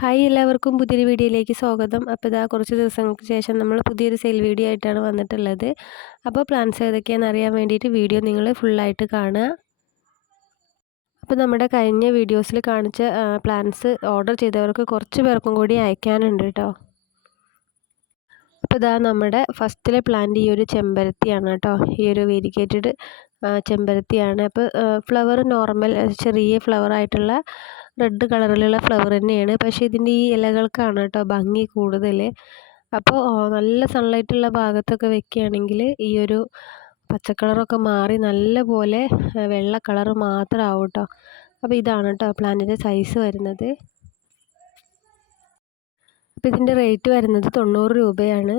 Hi എല്ലാവർക്കും പുതിയൊരു വീഡിയോയിലേക്ക് സ്വാഗതം. അപ്പോൾ ഇതാ കുറച്ച് ദിവസങ്ങൾക്ക് ശേഷം നമ്മൾ പുതിയൊരു സെയിൽ വീഡിയോ ആയിട്ടാണ് വന്നിട്ടുള്ളത്. അപ്പോൾ പ്ലാൻസ് ഏതൊക്കെയാണെന്ന് അറിയാൻ വേണ്ടിയിട്ട് വീഡിയോ നിങ്ങൾ ഫുള്ളായിട്ട് കാണുക. അപ്പോൾ നമ്മുടെ കഴിഞ്ഞ വീഡിയോസിൽ കാണിച്ച പ്ലാൻസ് ഓർഡർ ചെയ്തവർക്ക് കുറച്ച് പേർക്കും കൂടി അയക്കാനുണ്ട് കേട്ടോ. അപ്പോൾ ഇതാ നമ്മുടെ ഫസ്റ്റിലെ പ്ലാന്റ് ഈ ഒരു ചെമ്പരത്തിയാണ് കേട്ടോ. ഈ ഒരു വേരിക്കേറ്റഡ് ചെമ്പരത്തിയാണ്. അപ്പോൾ ഫ്ലവർ നോർമൽ ചെറിയ ഫ്ലവർ ആയിട്ടുള്ള റെഡ് കളറിലുള്ള ഫ്ലവർ തന്നെയാണ്. പക്ഷേ ഇതിൻ്റെ ഈ ഇലകൾക്കാണ് കേട്ടോ ഭംഗി കൂടുതൽ. അപ്പോൾ നല്ല സൺലൈറ്റുള്ള ഭാഗത്തൊക്കെ വെക്കുകയാണെങ്കിൽ ഈ ഒരു പച്ചക്കളറൊക്കെ മാറി നല്ല പോലെ വെള്ള കളർ മാത്രമാവും കേട്ടോ. അപ്പോൾ ഇതാണ് കേട്ടോ പ്ലാന്റിൻ്റെ സൈസ് വരുന്നത്. അപ്പോൾ ഇതിൻ്റെ റേറ്റ് വരുന്നത് 90 രൂപയാണ്.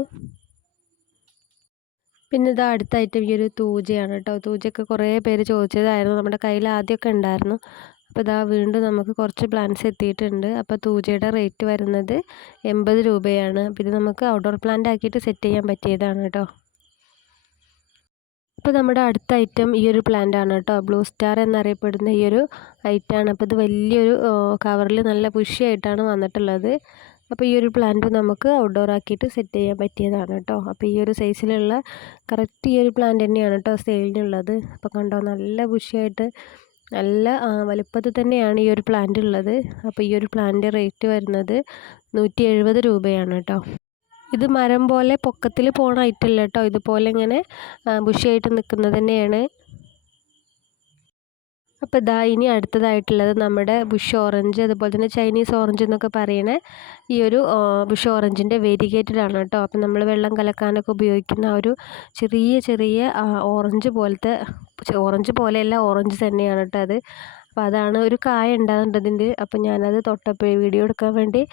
പിന്നെ ഇതാ അടുത്ത ഐറ്റം ഈ ഒരു തൂജയാണ് കേട്ടോ. തൂജയൊക്കെ കുറേ പേര് ചോദിച്ചതായിരുന്നു, നമ്മുടെ കയ്യിൽ ആദ്യമൊക്കെ ഉണ്ടായിരുന്നു. അപ്പോൾ ഇതാ വീണ്ടും നമുക്ക് കുറച്ച് പ്ലാന്റ്സ് എത്തിയിട്ടുണ്ട്. അപ്പോൾ തൂജയുടെ റേറ്റ് വരുന്നത് 80 രൂപയാണ്. അപ്പോൾ ഇത് നമുക്ക് ഔട്ട്ഡോർ പ്ലാന്റ് ആക്കിയിട്ട് സെറ്റ് ചെയ്യാൻ പറ്റിയതാണ് കേട്ടോ. അപ്പോൾ നമ്മുടെ അടുത്ത ഐറ്റം ഈ ഒരു പ്ലാന്റ് ആണ് കേട്ടോ. ബ്ലൂ സ്റ്റാർ എന്നറിയപ്പെടുന്ന ഈ ഒരു ഐറ്റമാണ്. അപ്പോൾ ഇത് വലിയൊരു കവറിൽ നല്ല പുഷിയായിട്ടാണ് വന്നിട്ടുള്ളത്. അപ്പോൾ ഈ ഒരു പ്ലാന്റ് നമുക്ക് ഔട്ട്ഡോർ ആക്കിയിട്ട് സെറ്റ് ചെയ്യാൻ പറ്റിയതാണ് കേട്ടോ. അപ്പോൾ ഈ ഒരു സൈസിലുള്ള കറക്റ്റ് ഈ ഒരു പ്ലാന്റ് തന്നെയാണ് കേട്ടോ സെയിലിനുള്ളത്. അപ്പോൾ കണ്ടോ നല്ല ബുഷിയായിട്ട് നല്ല വലുപ്പത്തിൽ തന്നെയാണ് ഈ ഒരു പ്ലാന്റ് ഉള്ളത്. അപ്പോൾ ഈ ഒരു പ്ലാന്റ് റേറ്റ് വരുന്നത് 170 രൂപയാണ് കേട്ടോ. ഇത് മരം പോലെ പൊക്കത്തിൽ പോണ ഐറ്റം അല്ല കേട്ടോ. ഇതുപോലെ ഇങ്ങനെ ബുഷിയായിട്ട് നിൽക്കുന്നത് തന്നെയാണ്. അപ്പോൾ ഇതാ ഇനി അടുത്തതായിട്ടുള്ളത് നമ്മുടെ ബുഷ് ഓറഞ്ച്, അതുപോലെ തന്നെ ചൈനീസ് ഓറഞ്ച് എന്നൊക്കെ പറയണേ ഈ ഒരു ബുഷ് ഓറഞ്ചിൻ്റെ വേരിഗേറ്റഡ് ആണ് കേട്ടോ. അപ്പം നമ്മൾ വെള്ളം കലക്കാനൊക്കെ ഉപയോഗിക്കുന്ന ആ ഒരു ചെറിയ ചെറിയ ഓറഞ്ച് പോലത്തെ, ഓറഞ്ച് പോലെയല്ല ഓറഞ്ച് തന്നെയാണ് കേട്ടോ അത്. അപ്പോൾ അതാണ് ഒരു കായ ഉണ്ടാകുന്നുണ്ട് അതിൻ്റെ. അപ്പം ഞാനത് തൊട്ടപ്പോഴേ വീഡിയോ എടുക്കാൻ വേണ്ടി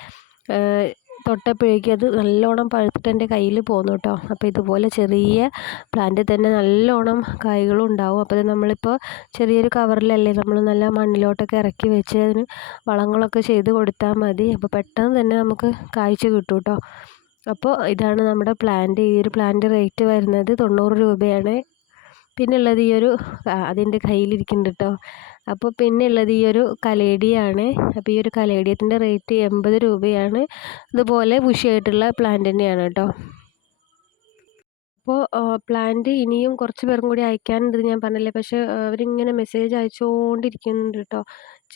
തൊട്ടപ്പോഴേക്കും അത് നല്ലോണം പഴുത്തിട്ട് എൻ്റെ കയ്യിൽ പോന്നു കേട്ടോ. അപ്പോൾ ഇതുപോലെ ചെറിയ പ്ലാന്റിൽ തന്നെ നല്ലോണം കായ്കളും ഉണ്ടാവും. അപ്പോൾ ഇത് നമ്മളിപ്പോൾ ചെറിയൊരു കവറിലല്ലേ നമ്മൾ നല്ല മണ്ണിലോട്ടൊക്കെ ഇറക്കി വെച്ച് അതിന് വളങ്ങളൊക്കെ ചെയ്ത് കൊടുത്താൽ മതി. അപ്പോൾ പെട്ടെന്ന് തന്നെ നമുക്ക് കായ്ച്ച് കിട്ടും കേട്ടോ. അപ്പോൾ ഇതാണ് നമ്മുടെ പ്ലാന്റ്. ഈ ഒരു പ്ലാന്റ് റേറ്റ് വരുന്നത് 90 രൂപയാണ്. പിന്നെ ഉള്ളത് ഈ ഒരു അതിൻ്റെ കയ്യിലിരിക്കുന്നുണ്ട് കേട്ടോ. അപ്പോൾ പിന്നെ ഉള്ളത് ഈ ഒരു കലേഡിയാണ്. അപ്പോൾ ഈ ഒരു കലേഡിയത്തിൻ്റെ റേറ്റ് 80 രൂപയാണ്. അതുപോലെ ബുഷിയായിട്ടുള്ള പ്ലാന്റ് തന്നെയാണ് കേട്ടോ. അപ്പോൾ പ്ലാന്റ് ഇനിയും കുറച്ച് പേരും കൂടി അയക്കാനുണ്ട് ഞാൻ പറഞ്ഞില്ലേ. പക്ഷേ അവരിങ്ങനെ മെസ്സേജ് അയച്ചുകൊണ്ടിരിക്കുന്നുണ്ട് കേട്ടോ.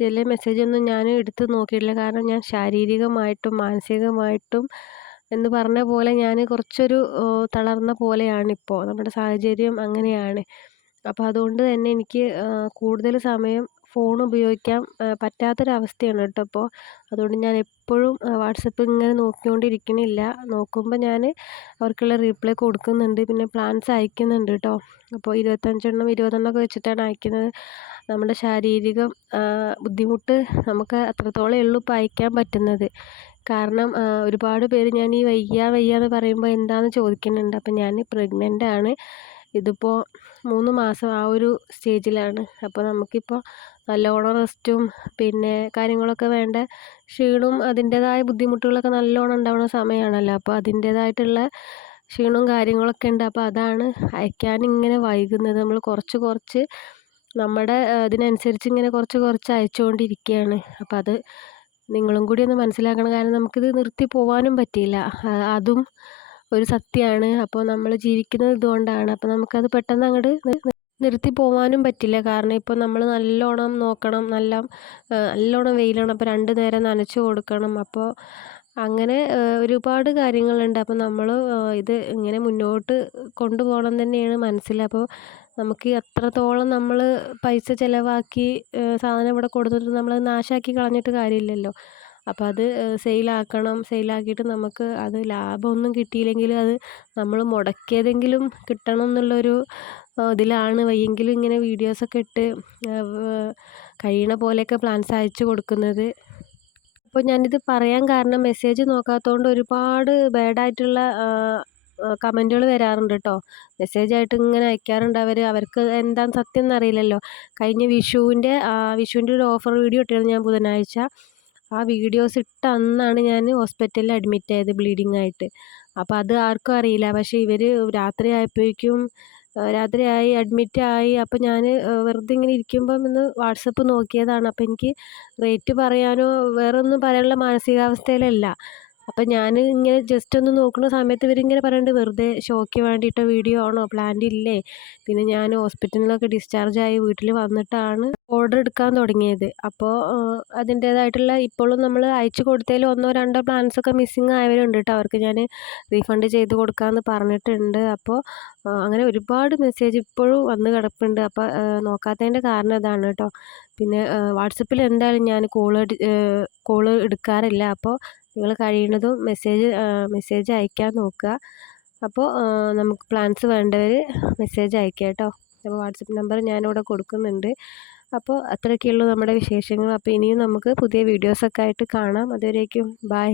ചില മെസ്സേജൊന്നും ഞാൻ എടുത്ത് നോക്കിയിട്ടില്ല, കാരണം ഞാൻ ശാരീരികമായിട്ടും മാനസികമായിട്ടും എന്ന് പറഞ്ഞ പോലെ ഞാൻ കുറച്ചൊരു തളർന്ന പോലെയാണിപ്പോൾ. നമ്മുടെ സാഹചര്യം അങ്ങനെയാണ്. അപ്പോൾ അതുകൊണ്ട് തന്നെ എനിക്ക് കൂടുതൽ സമയം ഫോൺ ഉപയോഗിക്കാൻ പറ്റാത്തൊരവസ്ഥയാണ് കേട്ടോ ഇപ്പോൾ. അതുകൊണ്ട് ഞാൻ എപ്പോഴും വാട്സപ്പ് ഇങ്ങനെ നോക്കിക്കൊണ്ടിരിക്കണില്ല. നോക്കുമ്പോൾ ഞാൻ അവർക്കുള്ള റീപ്ലൈ കൊടുക്കുന്നുണ്ട്. പിന്നെ പ്ലാൻസ് അയക്കുന്നുണ്ട് കേട്ടോ. അപ്പോൾ 25 20 വെച്ചിട്ടാണ് അയക്കുന്നത്. നമ്മുടെ ശാരീരികം ബുദ്ധിമുട്ട് നമുക്ക് അത്രത്തോളം ഉള്ളൂ ഇപ്പോൾ അയക്കാൻ പറ്റുന്നത്. കാരണം ഒരുപാട് പേര് ഞാൻ ഈ വയ്യ വയ്യ എന്ന് പറയുമ്പോൾ എന്താണെന്ന് ചോദിക്കുന്നുണ്ട്. അപ്പോൾ ഞാൻ പ്രഗ്നൻ്റ് ആണ്. ഇതിപ്പോൾ 3 മാസം ആ ഒരു സ്റ്റേജിലാണ്. അപ്പോൾ നമുക്കിപ്പോൾ നല്ലോണം റെസ്റ്റും പിന്നെ കാര്യങ്ങളൊക്കെ വേണ്ട, ക്ഷീണവും അതിൻ്റേതായ ബുദ്ധിമുട്ടുകളൊക്കെ നല്ലോണം ഉണ്ടാവുന്ന സമയമാണല്ലോ. അപ്പോൾ അതിൻ്റേതായിട്ടുള്ള ക്ഷീണവും കാര്യങ്ങളൊക്കെ ഉണ്ട്. അപ്പോൾ അതാണ് അയക്കാൻ ഇങ്ങനെ വൈകുന്നത്. നമ്മൾ കുറച്ച് കുറച്ച് നമ്മുടെ ഇതിനനുസരിച്ച് ഇങ്ങനെ കുറച്ച് കുറച്ച് അയച്ചുകൊണ്ടിരിക്കുകയാണ്. അപ്പോൾ അത് നിങ്ങളും കൂടി ഒന്ന് മനസ്സിലാക്കണം. കാരണം നമുക്കിത് നിർത്തി പോകാനും പറ്റില്ല. അതും ഒരു സത്യമാണ്. അപ്പോൾ നമ്മൾ ജീവിക്കുന്നത് ഇതുകൊണ്ടാണ്. അപ്പോൾ നമുക്കത് പെട്ടെന്ന് അങ്ങോട്ട് നിർത്തി പോകാനും പറ്റില്ല. കാരണം ഇപ്പോൾ നമ്മൾ നല്ലോണം നോക്കണം, നല്ലോണം വെയിലാണ്. അപ്പോൾ 2 നേരം നനച്ച് കൊടുക്കണം. അപ്പോൾ അങ്ങനെ ഒരുപാട് കാര്യങ്ങളുണ്ട്. അപ്പോൾ നമ്മൾ ഇത് ഇങ്ങനെ മുന്നോട്ട് കൊണ്ടുപോകണം തന്നെയാണ് മനസ്സിൽ. അപ്പോൾ നമുക്ക് എത്രത്തോളം നമ്മൾ പൈസ ചിലവാക്കി സാധനം ഇവിടെ കൊടുത്തിട്ട് നമ്മൾ നാശാക്കി കളഞ്ഞിട്ട് കാര്യമില്ലല്ലോ. അപ്പോൾ അത് സെയിലാക്കണം. സെയിലാക്കിയിട്ട് നമുക്ക് അത് ലാഭമൊന്നും കിട്ടിയില്ലെങ്കിലും അത് നമ്മൾ മുടക്കിയതെങ്കിലും കിട്ടണം എന്നുള്ളൊരു ഇതിലാണ് വയ്യെങ്കിലും ഇങ്ങനെ വീഡിയോസൊക്കെ ഇട്ട് കഴിയണ പോലെയൊക്കെ പ്ലാൻസ് അയച്ചു കൊടുക്കുന്നത്. അപ്പോൾ ഞാനിത് പറയാൻ കാരണം മെസ്സേജ് നോക്കാത്തതുകൊണ്ട് ഒരുപാട് ബാഡായിട്ടുള്ള കമൻറ്റുകൾ വരാറുണ്ട് കേട്ടോ. മെസ്സേജായിട്ട് ഇങ്ങനെ അയക്കാറുണ്ട് അവർക്ക് എന്താണ് സത്യം എന്നറിയില്ലല്ലോ. കഴിഞ്ഞ വിഷുവിൻ്റെ ഒരു ഓഫർ വീഡിയോ ഇട്ടിരുന്നു ഞാൻ ബുധനാഴ്ച. ആ വീഡിയോസ് ഇട്ട അന്നാണ് ഞാൻ ഹോസ്പിറ്റലിൽ അഡ്മിറ്റ് ആയത് ബ്ലീഡിങ് ആയിട്ട്. അപ്പോൾ അത് ആർക്കും അറിയില്ല. പക്ഷേ ഇവർ രാത്രി ആയപ്പോഴേക്കും രാത്രിയായി അഡ്മിറ്റായി. അപ്പോൾ ഞാൻ വെറുതെ ഇങ്ങനെ ഇരിക്കുമ്പം ഒന്ന് വാട്സപ്പ് നോക്കിയതാണ്. അപ്പോൾ എനിക്ക് റേറ്റ് പറയാനോ വേറൊന്നും പറയാനുള്ള മാനസികാവസ്ഥയിലല്ല. അപ്പം ഞാൻ ഇങ്ങനെ ജസ്റ്റ് ഒന്ന് നോക്കുന്ന സമയത്ത് ഇവരിങ്ങനെ പറയുന്നുണ്ട് വെറുതെ ഷോയ്ക്ക് വേണ്ടിയിട്ട വീഡിയോ ആണോ പ്ലാന്റ് ഇല്ലേ. പിന്നെ ഞാൻ ഹോസ്പിറ്റലിൽ നിന്നൊക്കെ ഡിസ്ചാർജായി വീട്ടിൽ വന്നിട്ടാണ് ഓർഡർ എടുക്കാൻ തുടങ്ങിയത്. അപ്പോൾ അതിൻ്റേതായിട്ടുള്ള ഇപ്പോഴും നമ്മൾ അയച്ചു കൊടുത്തതിൽ 1 2 പ്ലാൻസൊക്കെ മിസ്സിങ് ആയവരുണ്ട് കേട്ടോ. അവർക്ക് ഞാൻ റീഫണ്ട് ചെയ്ത് കൊടുക്കാമെന്ന് പറഞ്ഞിട്ടുണ്ട്. അപ്പോൾ അങ്ങനെ ഒരുപാട് മെസ്സേജ് ഇപ്പോഴും വന്ന് കിടപ്പുണ്ട്. അപ്പോൾ നോക്കാത്തതിൻ്റെ കാരണം ഇതാണ് കേട്ടോ. പിന്നെ വാട്സപ്പിൽ എന്തായാലും ഞാൻ കോള് എടുക്കാറില്ല. അപ്പോൾ നിങ്ങൾ കഴിയുന്നതും മെസ്സേജ് അയക്കാൻ നോക്കുക. അപ്പോൾ നമുക്ക് പ്ലാൻസ് വേണ്ടവർ മെസ്സേജ് അയക്കുക കേട്ടോ. അപ്പോൾ വാട്സപ്പ് നമ്പർ ഞാനിവിടെ കൊടുക്കുന്നുണ്ട്. അപ്പോൾ അത്രയൊക്കെയുള്ളൂ നമ്മുടെ വിശേഷങ്ങൾ. അപ്പോൾ ഇനിയും നമുക്ക് പുതിയ വീഡിയോസൊക്കെ ആയിട്ട് കാണാം. അതുവരേക്കും ബൈ.